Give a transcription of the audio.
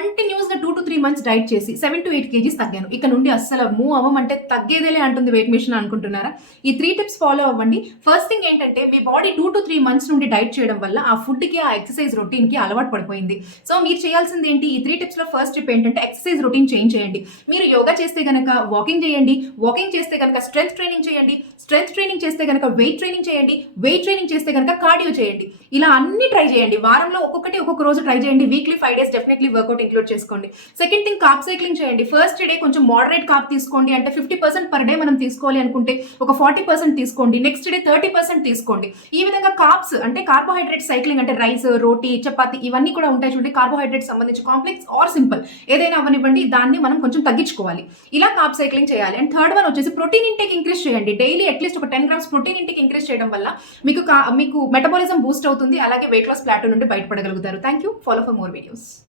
కంటిన్యూస్గా 2 to 3 months diet చేసి 7 to 8 kgs తగ్గాను. ఇక నుండి అస్సలు మూవ్ అవ్వమంటే తగ్గేదేలే అంటుంది వెయిట్ మిషన్ అనుకుంటున్నారా? ఈ 3 టిప్స్ ఫాలో అవ్వండి. ఫస్ట్ థింగ్ ఏంటంటే మీ బాడీ 2 to 3 months నుండి డైట్ చేయడం వల్ల ఆ ఫుడ్కి ఆ ఎక్సర్సైజ్ రొటీన్కి అలవాటు పడిపోయింది. సో మీరు చేయాల్సింది ఏంటి? ఈ 3 టిప్స్లో ఫస్ట్ టిప్ ఏంటంటే ఎక్సర్సైజ్ రొటీన్ చేంజ్ చేయండి. మీరు యోగా చేస్తే గనక వాకింగ్ చేయండి, వాకింగ్ చేస్తే కనుక స్ట్రెంత్ ట్రైనింగ్ చేయండి, స్ట్రెంత్ ట్రైనింగ్ చేస్తే కనుక వెయిట్ ట్రైనింగ్ చేయండి, వెయిట్ ట్రైనింగ్ చేస్తే కనుక కార్డియో చేయండి. ఇలా అన్ని ట్రై చేయండి. వారంలో ఒక్కొక్క రోజు ట్రై చేయండి. Weekly 5 days definitely workout include చేసుకోండి. సెకండ్ థింగ్ కార్బ్ సైక్లింగ్ చేయండి. ఫస్ట్ డే కొంచెం మోడరేట్ కార్బ్ తీసుకోండి. అంటే 50% పర్ డే మనం తీసుకోవాలి అనుకుంటే ఒక 40% తీసుకోండి. నెక్స్ట్ డే 30% తీసుకోండి. ఈ విధంగా కార్బ్స్ అంటే కార్బోహైడ్రేట్ సైక్లింగ్ అంటే రైస్, రోటీ, చపాతి ఇవన్నీ కూడా ఉంటాయి చూడండి. కార్బోహైడ్రేట్ సంబంధించి కాంప్లెక్స్ ఆర్ సింపుల్ ఏదైనా అవనివ్వండి, దాన్ని మనం కొంచెం తగ్గించుకోవాలి. ఇలా కార్బ్ సైక్లింగ్ చేయాలి. అండ్ థర్డ్ వన్ వచ్చేసి ప్రోటీన్ ఇంటేక్ ఇంక్రీజ్ చేయండి. డైలీ అట్లీస్ట్ ఒక 10 grams ప్రోటీన్ ఇంటేక్ ఇంక్రీజ్ చేయడం వల్ల మీకు మెటబాలిజం బూస్ట్ అవుతుంది. అలాగే వెయిట్ లాస్ ప్లాటో నుండి బయటపడగలుగుతారు. Thank you. Follow for more videos.